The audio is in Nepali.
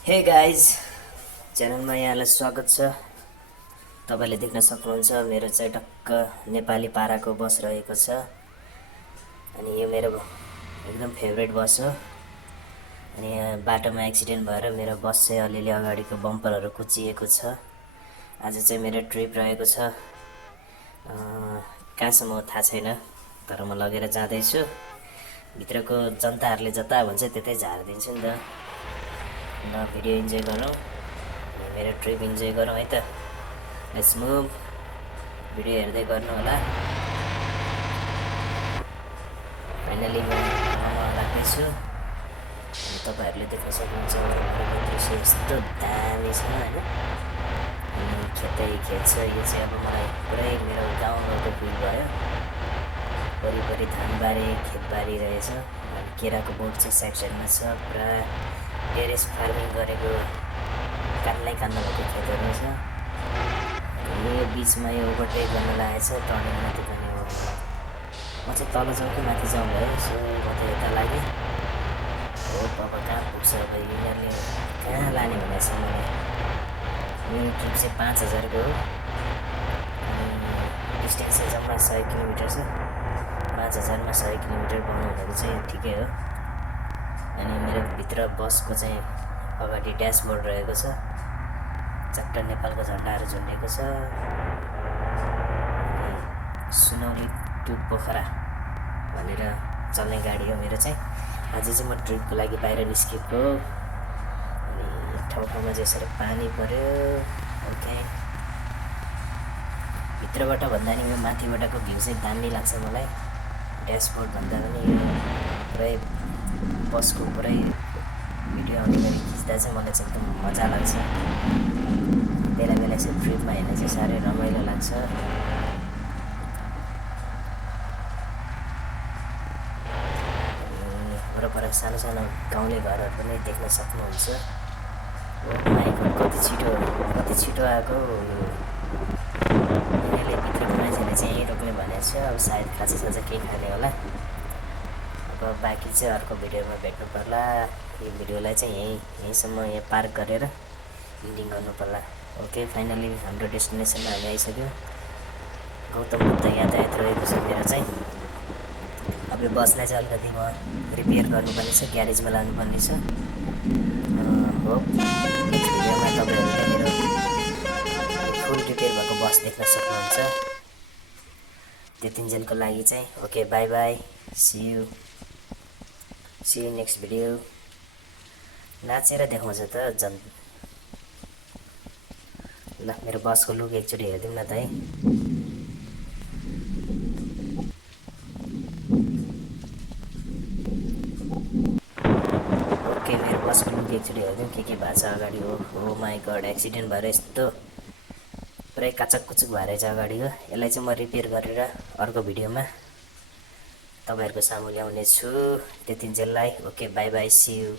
हे गाइज, च्यानलमा यहाँलाई स्वागत छ। तपाईँले देख्न सक्नुहुन्छ मेरो चाहिँ टक्क नेपाली पाराको बस रहेको छ। अनि यो मेरो एकदम फेभरेट बस हो। अनि यहाँ बाटोमा एक्सिडेन्ट भएर मेरो बस चाहिँ अलिअलि अगाडिको बम्परहरू कुच्चिएको छ। आज चाहिँ मेरो ट्रिप रहेको छ। कहाँसम्म हो थाहा छैन, तर म लगेर जाँदैछु। भित्रको जनताहरूले जता भन्छ त्यतै झारिदिन्छु नि त। ल भिडियो इन्जोय गरौँ, मेरो ट्रिप इन्जोय गरौँ है त। Let's move. भिडियो हेर्दै गर्नु होला। फाइनली म लाग्दैछु। तपाईँहरूले देख्न सक्नुहुन्छ वरपरको दृश्य यस्तो दामी छ होइन। अनि खेतै खेत छ। यो चाहिँ अब मलाई पुरै मेरो गाउँघरको फिल भयो। वरिपरि धानबारी खेतबारी रहेछ। केराको बोट चाहिँ साइड साइडमा छ। पुरा टेरेस फार्मिङ गरेको कान्नै कान्नु भएको खेतहरू छ। यो बिचमा यो ओभरटेक गर्न लागेको छ, टर्निङ माथि पनि हो। म चाहिँ तल जाउँ कि माथि जाउँ भयो, सो म त यता लागेँ। हो अब कहाँ पुग्छ, अब यिनीहरूले कहाँ लाने भनेको छ मलाई। मेरो ट्रिप चाहिँ 5000को हो। अनि डिस्टेन्स चाहिँ जम्मा 100 किलोमिटर छ। 5000मा 100 किलोमिटर पाउनु भनेको चाहिँ ठिकै हो। अनि मेरो भित्र बसको चाहिँ अगाडि ड्यासबोर्ड रहेको छ। चट्ट नेपालको झन्डाहरू झुन्डेको छ। सुनौली टु पोखरा भनेर चल्ने गाडी हो मेरो चाहिँ। आज चाहिँ म ट्रिपको लागि बाहिर निस्केको। अनि ठाउँ ठाउँमा चाहिँ यसरी पानी पऱ्यो। ओके, भित्रबाट भन्दा नि यो माथिबाटको भ्यू चाहिँ दामी लाग्छ मलाई। ड्यासबोर्ड भन्दा पनि यो पुरै बसको पुरै भिडियो आउने गरी खिच्दा चाहिँ मलाई चाहिँ एकदम मजा लाग्छ। बेला बेला चाहिँ ट्रिपमा हेर्न चाहिँ साह्रै रमाइलो लाग्छ। वरपर सानो सानो गाउँले घरहरू पनि देख्न सक्नुहुन्छ। कति छिटो आएको। यिनीहरूले भित्रको मान्छेले चाहिँ यहीँ रोक्ने भनेको छ। अब सायद खाजासाजा केही खाने होला। अब बाँकी चाहिँ अर्को भिडियोमा भेट्नु पर्ला। यो भिडियोलाई चाहिँ यहीँसम्म यहाँ पार्क गरेर इन्डिङ गर्नु पर्ला। ओके, फाइनली हाम्रो डेस्टिनेसनमा हामी आइसक्यो। गौतम बुद्ध यातायात रहेको छ मेरो चाहिँ। अब यो बसलाई चाहिँ अलिकति म रिपेयर गर्नुपर्ने छ, ग्यारेजमा लानुपर्ने छ। हो नेक्स्ट भिडियोमा तपाईँहरूले मेरो फुल रिपेयर भएको बस देख्न सक्नुहुन्छ। त्यतिन्जेलको लागि चाहिँ okay, bye bye, see you next video. नाचेर देखाउँछ त ल मेरो बसको लुक एकचोटि हेरिदिउँ न त है। ओके, मेरो बसको लुक एकचोटि हेरिदिउँ के भएको छ अगाडि। हो माई गड, एक्सिडेन्ट भएर यस्तो पुरै काचक कुचुक भएर चाहिँ अगाडि हो। यसलाई चाहिँ म रिपेयर गरेर अर्को भिडियोमा तपाईँहरूको सामु ल्याउने छु। त्यतिन्जेललाई okay, bye bye, see you.